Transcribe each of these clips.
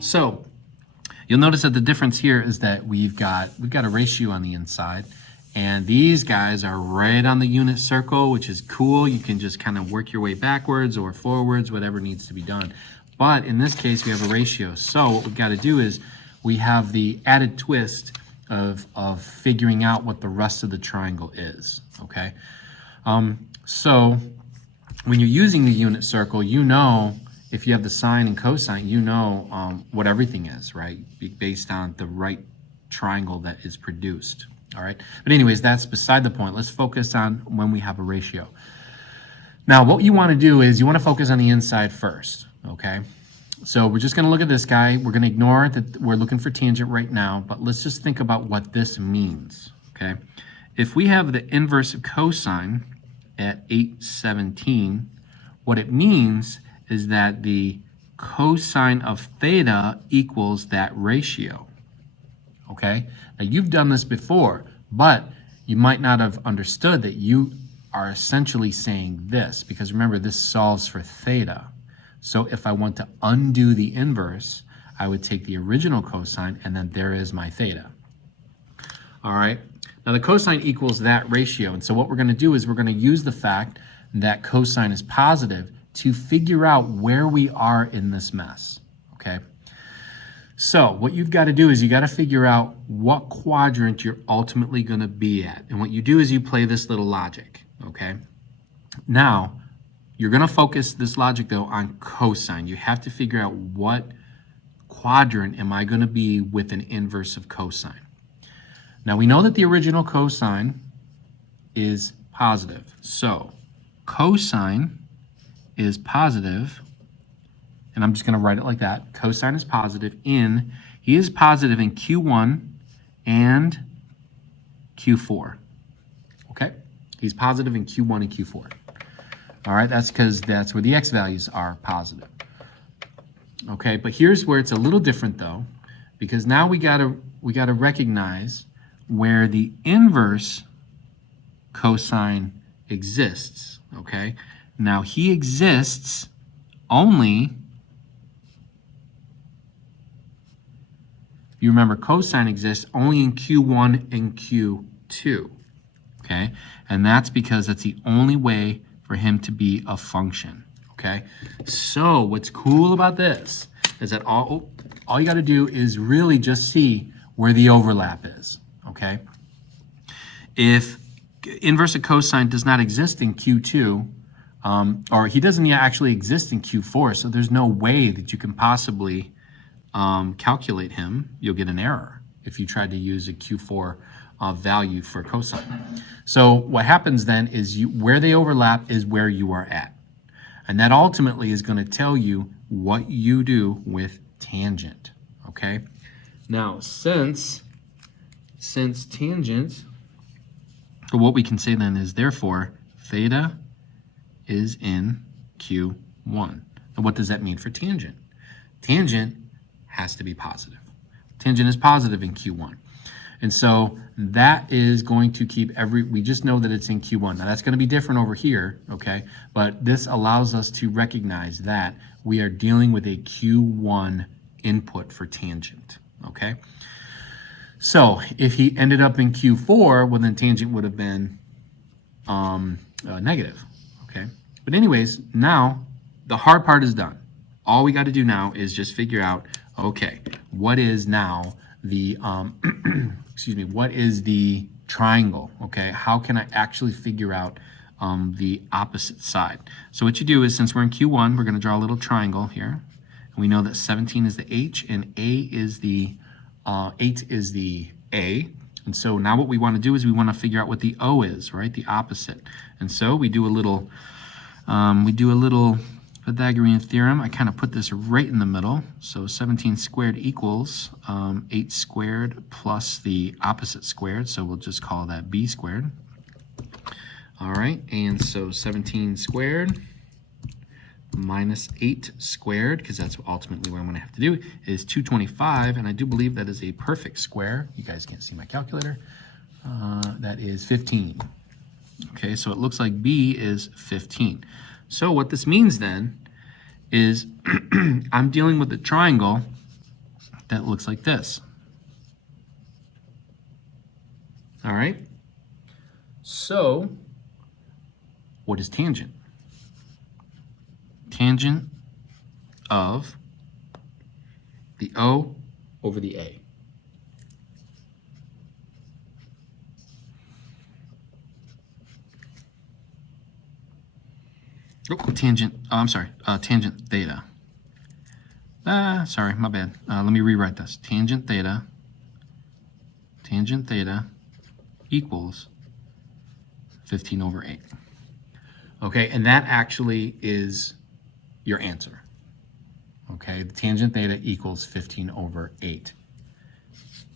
So you'll notice that the difference here is that we've got a ratio on the inside, and these guys are right on the unit circle, which is cool. You can just kind of work your way backwards or forwards, whatever needs to be done. But in this case, we have a ratio. So what we've got to do is we have the added twist of figuring out what the rest of the triangle is, okay? So when you're using the unit circle, you know, if you have the sine and cosine, you know what everything is, right? Based on the right triangle that is produced, all right? But anyways, that's beside the point. Let's focus on when we have a ratio. Now, what you want to do is you want to focus on the inside first, okay? So we're just going to look at this guy. We're going to ignore that we're looking for tangent right now, but let's just think about what this means, okay? If we have the inverse of cosine at 817, what it means is that the cosine of theta equals that ratio, okay? Now, you've done this before, but you might not have understood that you are essentially saying this, because remember, this solves for theta. So if I want to undo the inverse, I would take the original cosine, and then there is my theta. All right, now the cosine equals that ratio, and so what we're going to do is we're going to use the fact that cosine is positive to figure out where we are in this mess, okay? So what you've got to do is you got to figure out what quadrant you're ultimately going to be at, and what you do is you play this little logic, okay? Now, you're going to focus this logic, though, on cosine. You have to figure out what quadrant am I going to be with an inverse of cosine. Now, we know that the original cosine is positive. So cosine is positive, and I'm just going to write it like that. Cosine is positive he is positive in Q1 and Q4. Okay? He's positive in Q1 and Q4. All right, that's because that's where the x values are positive. Okay, but here's where it's a little different though, because now we gotta recognize where the inverse cosine exists. Okay, now he exists only. You remember cosine exists only in Q1 and Q2. Okay, and that's because that's the only way for him to be a function, okay? So what's cool about this is that all you got to do is really just see where the overlap is, okay? If inverse of cosine does not exist in Q2, or he doesn't yet actually exist in Q4, so there's no way that you can possibly calculate him. You'll get an error if you tried to use a Q4 value for cosine. So what happens then is where they overlap is where you are at. And that ultimately is going to tell you what you do with tangent, okay? Now, since tangent, or what we can say then is therefore theta is in Q1. And what does that mean for tangent? Tangent has to be positive. Tangent is positive in Q1. And so that is going to keep we just know that it's in Q1. Now that's going to be different over here, okay? But this allows us to recognize that we are dealing with a Q1 input for tangent, okay? So if he ended up in Q4, well then tangent would have been negative, okay? But anyways, now the hard part is done. All we got to do now is just figure out, okay, what is now the what is the triangle, okay? How can I actually figure out the opposite side? So what you do is, since we're in Q1, we're going to draw a little triangle here. And we know that 17 is the H and A is the 8 is the A. And so now what we want to do is we want to figure out what the O is, right? The opposite. And so we do a little Pythagorean theorem. I kind of put this right in the middle. So 17 squared equals 8 squared plus the opposite squared. So we'll just call that b squared. All right, and so 17 squared minus 8 squared, because that's ultimately what I'm going to have to do, is 225. And I do believe that is a perfect square. You guys can't see my calculator. That is 15. Okay, so it looks like B is 15. So what this means then is I'm dealing with a triangle that looks like this. All right? So what is tangent? Tangent of the O over the A. Oh, tangent, tangent theta. Sorry, my bad. Let me rewrite this. Tangent theta equals 15 over 8. Okay, and that actually is your answer. Okay, the tangent theta equals 15 over 8.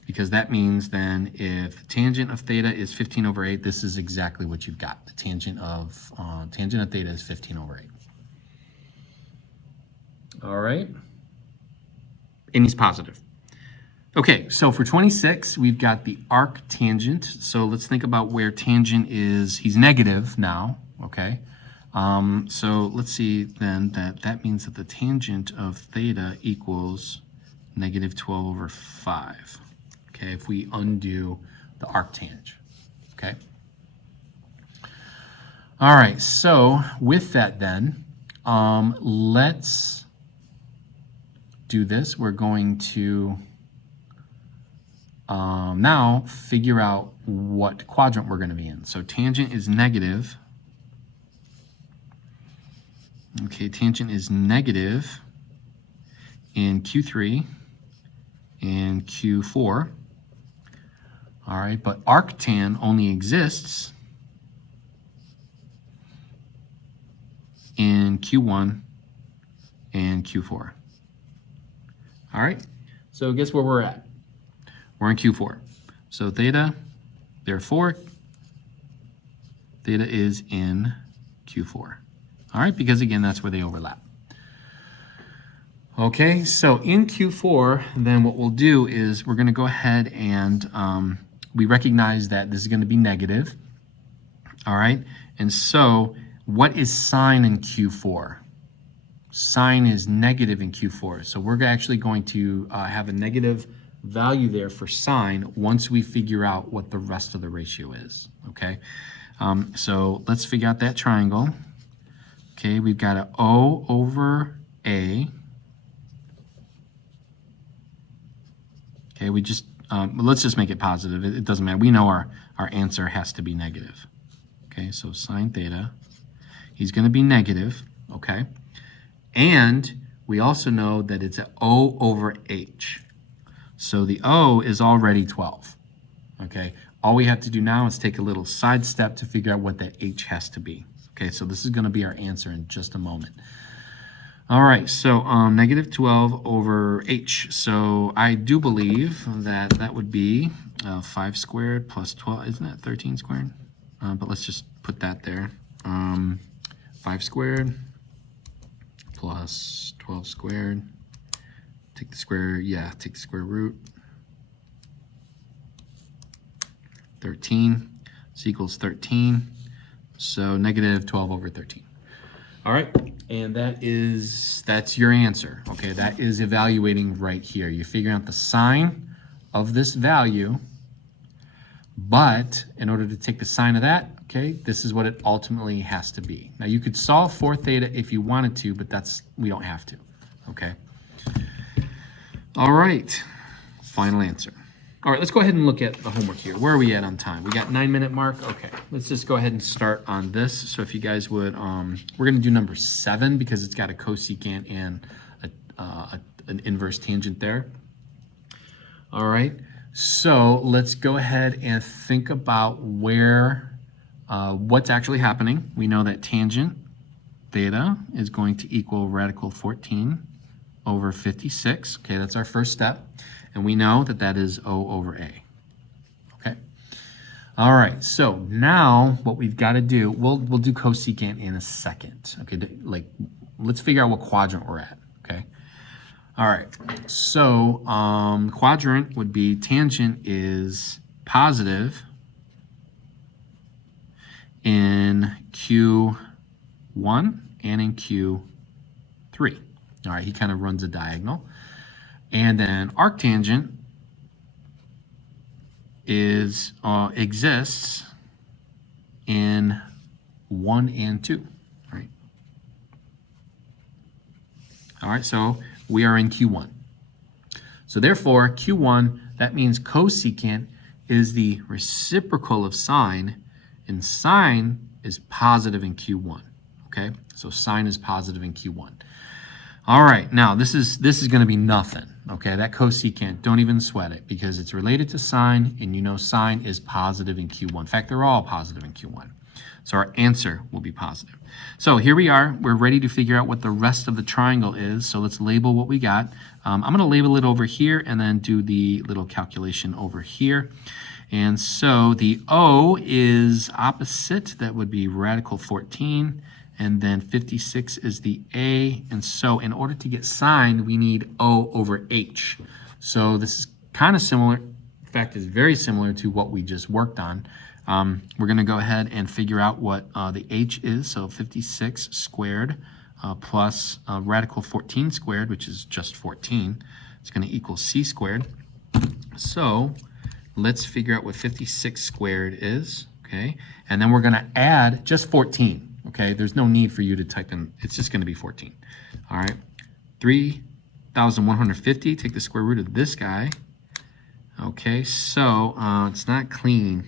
Because that means then if tangent of theta is 15 over 8, this is exactly what you've got. The tangent of theta is 15 over 8. All right. And he's positive. Okay, so for 26, we've got the arc tangent. So let's think about where tangent is. He's negative now, okay? So let's see then that means that the tangent of theta equals negative 12 over 5. Okay, if we undo the arctangent, okay? All right, so with that then, let's do this. We're going to now figure out what quadrant we're going to be in. So tangent is negative. Okay, tangent is negative in Q3 and Q4. All right, but arctan only exists in Q1 and Q4. All right, so guess where we're at? We're in Q4. So theta, therefore, theta is in Q4. All right, because again, that's where they overlap. Okay, so in Q4, then what we'll do is we're going to go ahead and we recognize that this is going to be negative. All right, and so what is sine in Q4? Sine is negative in Q4. So we're actually going to have a negative value there for sine once we figure out what the rest of the ratio is. Okay, so let's figure out that triangle. Okay, we've got an O over A. Okay, we just, let's just make it positive. It doesn't matter. We know our answer has to be negative. Okay, so sine theta, he's going to be negative, okay? And we also know that it's an O over H. So the O is already 12, okay? All we have to do now is take a little side step to figure out what that H has to be. Okay, so this is going to be our answer in just a moment. All right, so negative 12 over H. So I do believe that that would be 5 squared plus 12. Isn't that 13 squared? But let's just put that there. 5 squared plus 12 squared. Take the square, take the square root. 13. This equals 13. So negative 12 over 13. All right, and that's your answer. Okay, that is evaluating right here. You're figuring out the sine of this value, but in order to take the sine of that, okay, this is what it ultimately has to be. Now you could solve for theta if you wanted to, but we don't have to, okay? All right, final answer. All right, let's go ahead and look at the homework here. Where are we at on time? We got 9-minute mark. Okay, let's just go ahead and start on this. So if you guys would, we're gonna do number 7 because it's got a cosecant and an inverse tangent there. All right, so let's go ahead and think about what's actually happening. We know that tangent theta is going to equal radical 14 over 56. Okay, that's our first step. And we know that that is O over A. Okay. All right. So now what we've got to do, we'll do cosecant in a second. Okay. Let's figure out what quadrant we're at. Okay. All right. So quadrant would be tangent is positive in Q1 and in Q3. All right, he kind of runs a diagonal. And then arctangent exists in 1 and 2, right? All right, so we are in Q1. So therefore, Q1, that means cosecant is the reciprocal of sine, and sine is positive in Q1, okay? So sine is positive in Q1. All right, now this is going to be nothing, okay? That cosecant, don't even sweat it because it's related to sine, and you know sine is positive in Q1. In fact, they're all positive in Q1. So our answer will be positive. So here we are. We're ready to figure out what the rest of the triangle is. So let's label what we got. I'm going to label it over here and then do the little calculation over here. And so the O is opposite. That would be radical 14. And then 56 is the A. And so in order to get sine, we need O over H. So this is kind of similar. In fact, it's very similar to what we just worked on. We're going to go ahead and figure out what the H is. So 56 squared plus radical 14 squared, which is just 14. It's going to equal C squared. So let's figure out what 56 squared is. Okay. And then we're going to add just 14. Okay, there's no need for you to type in, it's just going to be 14. All right, 3,150, take the square root of this guy. Okay, so it's not clean.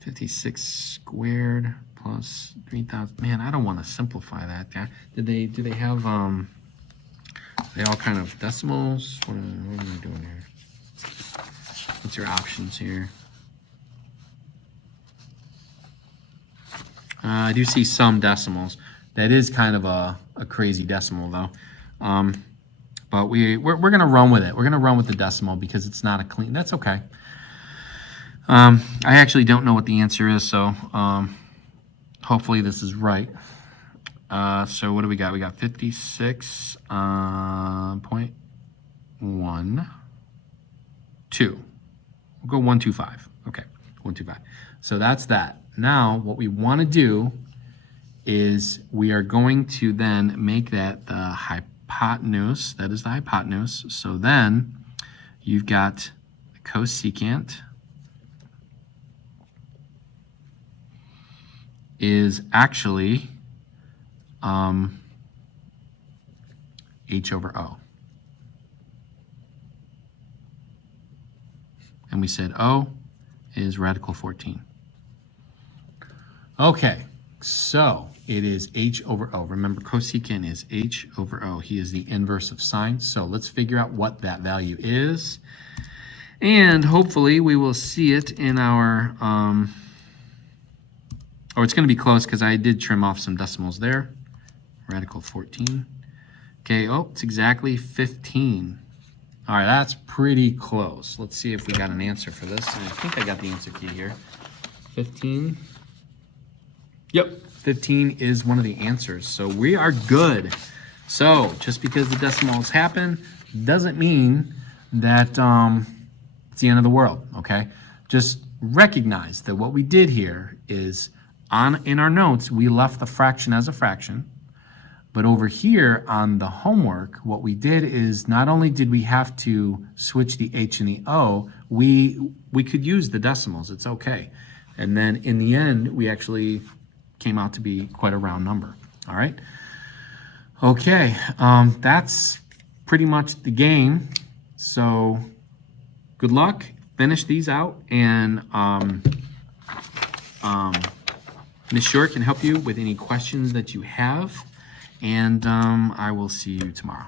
56 squared plus 3,000. Man, I don't want to simplify that. Do they have, they all kind of decimals? What am I doing here? What's your options here? I do see some decimals. That is kind of a crazy decimal, though. But we're going to run with it. We're going to run with the decimal because it's not a clean. That's okay. I actually don't know what the answer is, so hopefully this is right. So what do we got? We got 56.12. We'll go 125. Okay, 125. So that's that. Now, what we want to do is we are going to then make that the hypotenuse. That is the hypotenuse. So then you've got the cosecant is actually H over O. And we said O is radical 14. Okay, so it is H over O. Remember, cosecant is H over O. He is the inverse of sine. So let's figure out what that value is. And hopefully we will see it in our, or it's going to be close because I did trim off some decimals there. Radical 14. Okay, oh, it's exactly 15. All right, that's pretty close. Let's see if we got an answer for this. And I think I got the answer key here. 15. Yep, 15 is one of the answers. So we are good. So just because the decimals happen doesn't mean that it's the end of the world, okay? Just recognize that what we did here is in our notes, we left the fraction as a fraction. But over here on the homework, what we did is not only did we have to switch the H and the O, we could use the decimals. It's okay. And then in the end, we actually came out to be quite a round number. All right. Okay. That's pretty much the game. So good luck. Finish these out, and Ms. Short can help you with any questions that you have. And I will see you tomorrow.